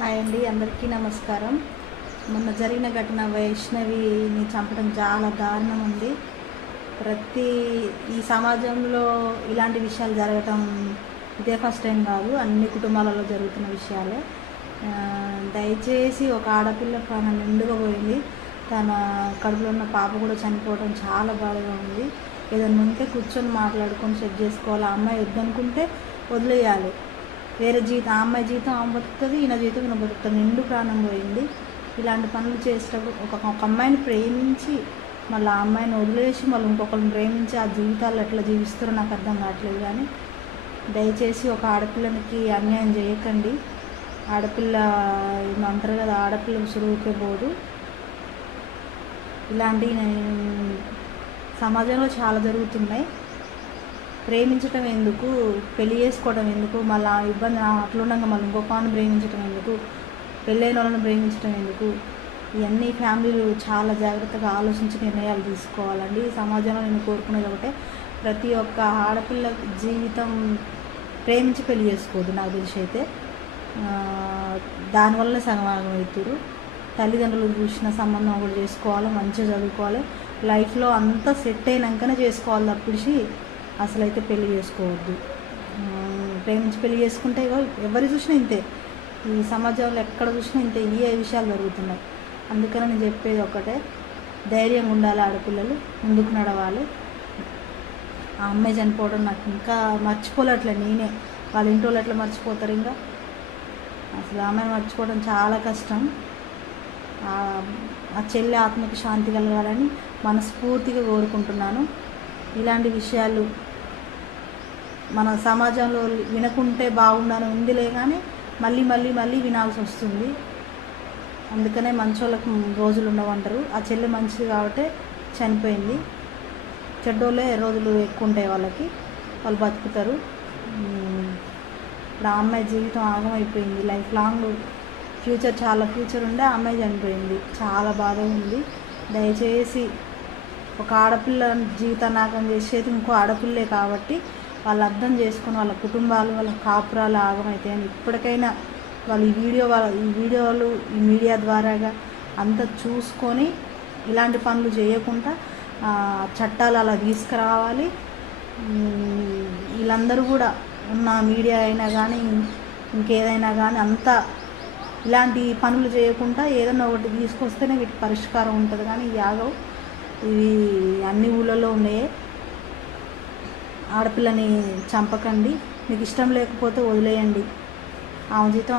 Hi అండి, అందరికీ నమస్కారం. మొన్న జరిగిన ఘటన వైష్ణవిని చంపడం చాలా దారుణం ఉంది. ఈ సమాజంలో ఇలాంటి విషయాలు జరగటం ఇదే ఫస్ట్ టైం కాదు, అన్ని కుటుంబాలలో జరుగుతున్న విషయాలే. దయచేసి ఒక ఆడపిల్ల ప్రాణం నిండుగా పోయింది. తన కడుపులో ఉన్న పాప కూడా చనిపోవడం చాలా బాధగా ఉంది. ఏదైనా ఉంటే కూర్చొని మాట్లాడుకొని సెట్ చేసుకోవాలి. ఆ అమ్మాయి వద్దనుకుంటే వదిలేయాలి. వేరే జీవితం, ఆ అమ్మాయి జీవితం ఆమె బతుకుతుంది, ఈయన జీవితం ఈయన బతుకుతుంది. నిండు ప్రాణం పోయింది. ఇలాంటి పనులు చేసేటప్పుడు ఒక అమ్మాయిని ప్రేమించి మళ్ళీ ఆ అమ్మాయిని వదిలేసి మళ్ళీ ఇంకొకరిని ప్రేమించి ఆ జీవితాలు ఎట్లా జీవిస్తారో నాకు అర్థం కావట్లేదు. కానీ దయచేసి ఒక ఆడపిల్లనికి అన్యాయం చేయకండి. ఆడపిల్ల అంటారు కదా, ఆడపిల్ల సురువుకే పోదు. ఇలాంటి సమాజంలో చాలా జరుగుతున్నాయి. ప్రేమించటం ఎందుకు, పెళ్లి చేసుకోవడం ఎందుకు, మళ్ళీ ఆ ఇబ్బంది అట్లుండగా మళ్ళీ ఇంకొకరిని ప్రేమించడం ఎందుకు, పెళ్ళైన వాళ్ళని ప్రేమించడం ఎందుకు? ఇవన్నీ ఫ్యామిలీలు చాలా జాగ్రత్తగా ఆలోచించి నిర్ణయాలు తీసుకోవాలండి. ఈ సమాజంలో నేను కోరుకునేది ఒకటే, ప్రతి ఒక్క ఆడపిల్ల జీవితం ప్రేమించి పెళ్లి చేసుకోవద్దు. నాకు తెలిసి అయితే దానివల్లనే సగమాగం అవుతారు. తల్లిదండ్రులు చూసిన సంబంధం కూడా చేసుకోవాలి, మంచిగా చదువుకోవాలి, లైఫ్లో అంతా సెట్ అయినాకనే చేసుకోవాలి తప్పిసి అసలైతే పెళ్లి చేసుకోవద్దు. ప్రేమించి పెళ్లి చేసుకుంటే ఎవరు చూసినా ఇంతే, ఈ సమాజంలో ఎక్కడ చూసినా ఇంతే, ఏ విషయాలు జరుగుతున్నాయి. అందుకని నేను చెప్పేది ఒకటే, ధైర్యంగా ఉండాలి. ఆడపిల్లలు ముందుకు నడవాలి. ఆ అమ్మాయి చనిపోవడం నాకు ఇంకా మర్చిపోలేట్లే. నేనే వాళ్ళ ఇంటి వాళ్ళు ఎట్లా మర్చిపోతారు? ఇంకా అసలు ఆమెను మర్చిపోవడం చాలా కష్టం. ఆ చెల్లి ఆత్మకి శాంతి కలగాలని మనస్ఫూర్తిగా కోరుకుంటున్నాను. ఇలాంటి విషయాలు మన సమాజంలో వినకుంటే బాగుండని ఉందిలే, కానీ మళ్ళీ మళ్ళీ మళ్ళీ వినాల్సి వస్తుంది. అందుకనే మంచోళ్ళకు రోజులు ఉండవంటారు. ఆ చెల్లి మంచిది కాబట్టి చనిపోయింది. చెడ్డోళ్ళే రోజులు ఎక్కువ ఉంటాయి వాళ్ళకి, వాళ్ళు బతుకుతారు. ఇప్పుడు ఆ అమ్మాయి జీవితం ఆగమైపోయింది. లైఫ్ లాంగ్ ఫ్యూచర్, చాలా ఫ్యూచర్ ఉండే ఆ అమ్మాయి చనిపోయింది. చాలా బాధ ఉంది. దయచేసి ఒక ఆడపిల్ల జీవితాన్ని నాగం చేసేది ఇంకో ఆడపిల్లే కాబట్టి వాళ్ళు అర్థం చేసుకొని వాళ్ళ కుటుంబాలు, వాళ్ళ కాపురాలు ఆగమవుతాయని ఇప్పటికైనా వాళ్ళు ఈ వీడియోలు ఈ మీడియా ద్వారాగా అంతా చూసుకొని ఇలాంటి పనులు చేయకుండా చట్టాలు అలా తీసుకురావాలి. వీళ్ళందరూ కూడా ఉన్న మీడియా అయినా కానీ ఇంకేదైనా కానీ అంతా ఇలాంటి పనులు చేయకుండా ఏదైనా ఒకటి తీసుకొస్తేనే వీటి పరిష్కారం ఉంటుంది. కానీ యాగవ్ ఇవి అన్ని ఊళ్ళలో ఉన్నాయే. ఆడపిల్లని చంపకండి. మీకు ఇష్టం లేకపోతే వదిలేయండి. ఆమె జీవితం